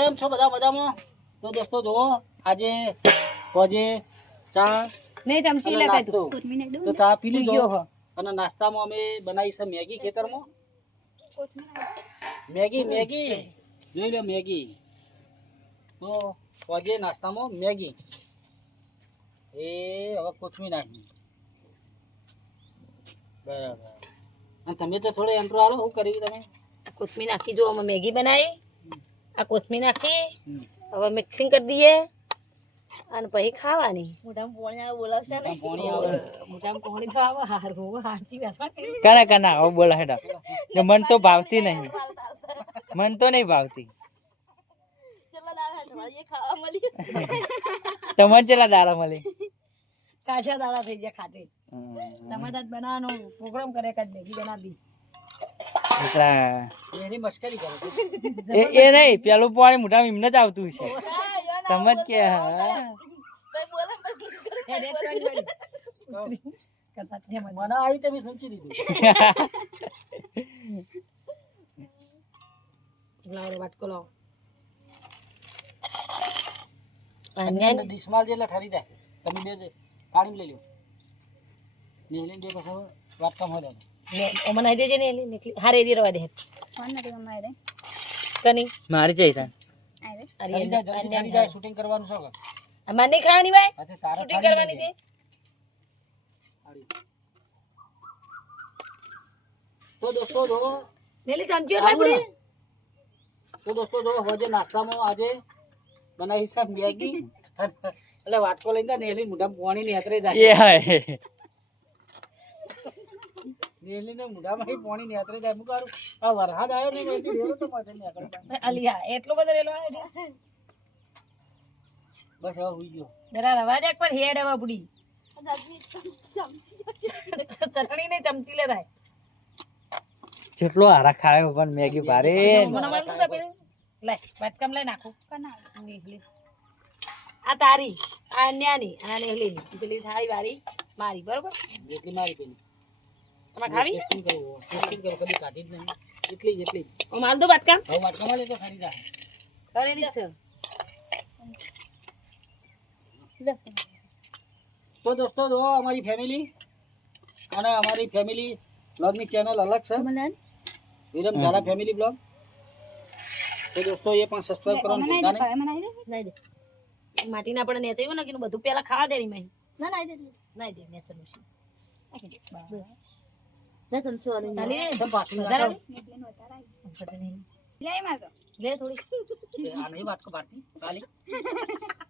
કેમ છો બધા મજામાં? તો દોસ્તો જુઓ આજે હોજે ચા નહીં ચમચી લેતા તું. તો ચા પી લીધો. અને નાસ્તામાં અમે બનાવી છે મેગી ખેતરમાં. Maggi Maggi. જોઈ લો મેગી. તો હોજે નાસ્તામાં મેગી. એ હવે કોથમી નાખી બરાબર. અને તમે તો થોડો એન્ટ્રો આલો શું કરી તમે? કોથમીર નાખી જો અમે મેગી બનાવી. આ કોથમીર નાખી હવે મિક્સિંગ કરી દઈએ. અને પછી ખાવાની. પોણી આવે મોટામાં કોણી તો આવે. હારું હાચી વાત કના કણા આવો બોલા હેડા. ને મન તો ભાવતી નહીં. મન તો નહીં ભાવતી. તમને ચેલા દાડા મળી? કાચા દાડા થઈ ગયા ખાતે. તમારે બનાવવાનો પ્રોગ્રામ કરે કાઢ મેગી બનાવી એટલા એની મસ્કરી કરે છે. એ એ નહીં પેલું પાણી મોટા એમને જ આવતું છે તમે જ કે જ મને. આવી સમજી દીધું. વાટકો લાવો. અને ડિશમાલ જેટલા ઠરી જાય. તમે બે પાણી લઈ લો પછી વાત કામ હોય ને આઈ દેજે ને એલી નીકળી હારે દી રવા દે. કની મારી? જઈ તા અરે જલ્દી જાય શૂટિંગ કરવાનું છે. અમાર નહીં ખાવાની ભાઈ? શૂટિંગ કરવાની છે. તો દોસ્તો જો લેલી ચમચી હોય પૂરી તો દોસ્તો જો હોજે નાસ્તામાં આજે બનાવી છે મેગી. એટલે વાટકો લઈને નેલી મોઢામાં પાણી ની જાય. એ જાય હાય નેહલી ને પાણી ની જાય. મુકારું આ વરસાદ આવ્યો ને એથી ડેરો તો પાછળ નીકળતા. અલિયા એટલો બધો રેલો આવે બસ હવે હુઈ ગયો. જરા રવા દે પણ હેડ હવે બુડી. ચટણી ને ચમચી લે થાય જેટલો હારા ખાયો પણ મેગી ભારે લે વાટકામ લઈ નાખું. આ તારી આ ન્યાની આ નેહલીની. પેલી થાળી વાળી. મારી બરોબર? જેટલી મારી પેલી. તમારે ખાવી? ટેસ્ટિંગ કરવું ટેસ્ટિંગ કરું કદી કાઢી જ નહીં. એટલી જ એટલી હું માલ દો વાટકામ હવે વાટકામાં લે તો કરેલી છે. દોસ્તો જો અમારી ફેમિલી અને અમારી ફેમિલી બ્લોગની ચેનલ અલગ છે. વિરમ ધારા ફેમિલી બ્લોગ. તો દોસ્તો એ પણ સબસ્ક્રાઇબ કરવાનું ભૂલતા નહીં. માટીના આપણે નેચે એવું કે બધું પેલા ખાવા દે ની નાઈ દે નેચર નું ચાલી રે તો પાછી વધારે નાખો. લે થોડી. આ નહીં બાટી. ખાલી